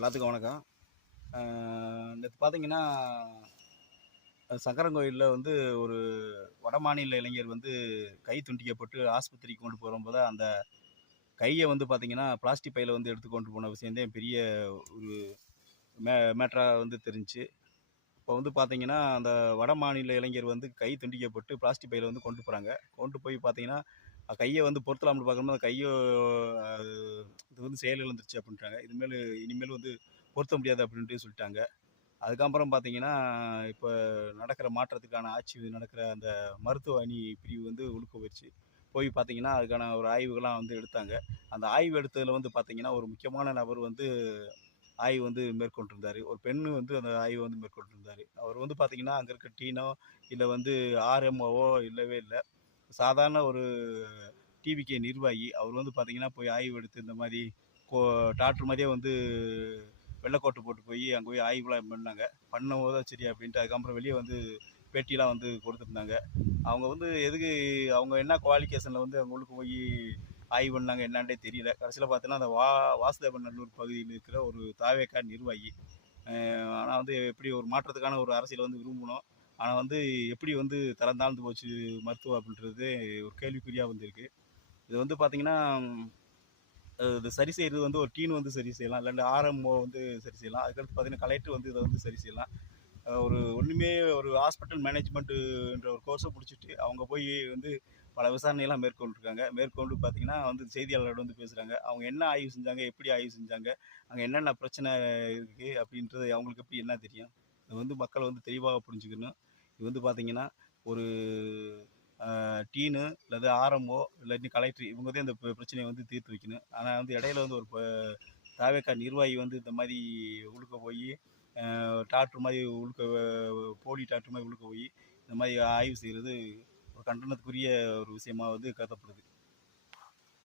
எல்லாத்துக்கும் வணக்கம். நேற்று பார்த்தீங்கன்னா, சங்கரன்கோயில்ல வந்து ஒரு வடமாநில இளைஞர் வந்து கை துண்டிக்கப்பட்டு ஆஸ்பத்திரிக்கு கொண்டு போகும்போது, அந்த கைய வந்து பார்த்தீங்கன்னா, பிளாஸ்டிக் பையில வந்து எடுத்து கொண்டு போன விஷயம் தான் பெரிய ஒரு மேட்டரா வந்து தெரிஞ்சுச்சு. இப்போ வந்து பார்த்தீங்கன்னா, அந்த வடமாநில இளைஞர் வந்து கை துண்டிக்கப்பட்டு பிளாஸ்டிக் பையில வந்து கொண்டு போறாங்க. கொண்டு போய் பார்த்தீங்கன்னா, கைய வந்து பொருத்தலாம்னு பார்க்கும்போது, அந்த கைய அ இது வந்து செயலிழந்துருச்சு அப்படின்ட்டாங்க. இனிமேல் வந்து பொருத்த முடியாது அப்படின்ட்டு சொல்லிட்டாங்க. அதுக்கப்புறம் பார்த்தீங்கன்னா, இப்ப நடக்கிற மாற்றத்துக்கான ஆட்சி நடக்கிற அந்த மருத்துவ அணி பிரிவு வந்து உள்க்க போயிருச்சு. போய் பார்த்தீங்கன்னா, அதுக்கான ஒரு ஆய்வுகள்லாம் வந்து எடுத்தாங்க. அந்த ஆய்வு எடுத்ததுல வந்து பார்த்தீங்கன்னா, ஒரு முக்கியமான நபர் வந்து ஆய்வு வந்து மேற்கொண்டிருந்தாரு. ஒரு பெண்ணு வந்து அந்த ஆய்வு வந்து மேற்கொண்டிருந்தாரு. அவர் வந்து பார்த்தீங்கன்னா, அங்க இருக்க டீனோ, இல்ல வந்து ஆர்எம்ஓவோ இல்லவே இல்ல. சாதாரண ஒரு டிவிகே நிர்வாகி. அவர் வந்து பார்த்தீங்கன்னா, போய் ஆய்வு எடுத்து இந்த மாரி கோ டாக்டர் மாரியே வந்து வெள்ள கோட்டு போட்டு போய் அங்கே போய் ஆய்வுலாம் பண்ணாங்க. பண்ணும்போது தான் சரி அப்படின்ட்டு அதுக்கப்புறம் வெளியே வந்து பேட்டிலாம் வந்து கொடுத்துருந்தாங்க. அவங்க வந்து எதுக்கு அவங்க என்ன குவாலிஃபிகேஷனில் வந்து அவங்க உள்ளுக்கு போய் ஆய்வு பண்ணாங்க என்னான்டே தெரியல. கடைசியில் பார்த்தோன்னா அந்த வாசுதேவன் நல்லூர் பகுதியில் இருக்கிற ஒரு தாவேக்கா நிர்வாகி. ஆனால் வந்து எப்படி ஒரு மாற்றத்துக்கான ஒரு அரசியலை வந்து விரும்பணும். ஆனால் வந்து எப்படி வந்து தரம் தாழ்ந்து போச்சு மருத்துவம் அப்படின்றது ஒரு கேள்விக்குறியாக வந்திருக்கு. இது வந்து பார்த்தீங்கன்னா, இது சரி செய்கிறது வந்து ஒரு டீன் வந்து சரி செய்யலாம். இல்லாட்டி ஆர்எம்ஓ வந்து சரி செய்யலாம். அதுக்கடுத்து பார்த்தீங்கன்னா, கலெக்டர் வந்து இதை வந்து சரி செய்யலாம். ஒரு ஒன்றுமே ஒரு ஹாஸ்பிட்டல் மேனேஜ்மெண்ட்டுன்ற ஒரு கோர்ஸை முடிச்சுட்டு அவங்க போய் வந்து பல விசாரணையெல்லாம் மேற்கொண்டிருக்காங்க. மேற்கொண்டு பார்த்தீங்கன்னா வந்து செய்தியாளர்களோட வந்து பேசுகிறாங்க. அவங்க என்ன ஆய்வு செஞ்சாங்க, எப்படி ஆய்வு செஞ்சாங்க, அங்கே என்னென்ன பிரச்சனை இருக்குது அப்படின்றது அவங்களுக்கு எப்படி என்ன தெரியும். இது வந்து மக்கள் வந்து தெளிவாக புரிஞ்சுக்கணும். இது வந்து பார்த்தீங்கன்னா, ஒரு டீனு அல்லது ஆர்எம்ஓ இல்லாட்டி கலெக்டர் இவங்க தான் இந்த பிரச்சனையை வந்து தீர்த்து வைக்கணும். ஆனால் வந்து இடையில வந்து ஒரு தாவேக்கா நிர்வாகி வந்து இந்த மாதிரி உள்ளுக்க போய் டாக்டர் மாதிரி உள்ளுக்க போலி டாக்டர் மாதிரி உள்ளுக்க போய் இந்த மாதிரி ஆய்வு செய்கிறது ஒரு கண்டனத்துக்குரிய ஒரு விஷயமா வந்து கருதப்படுது.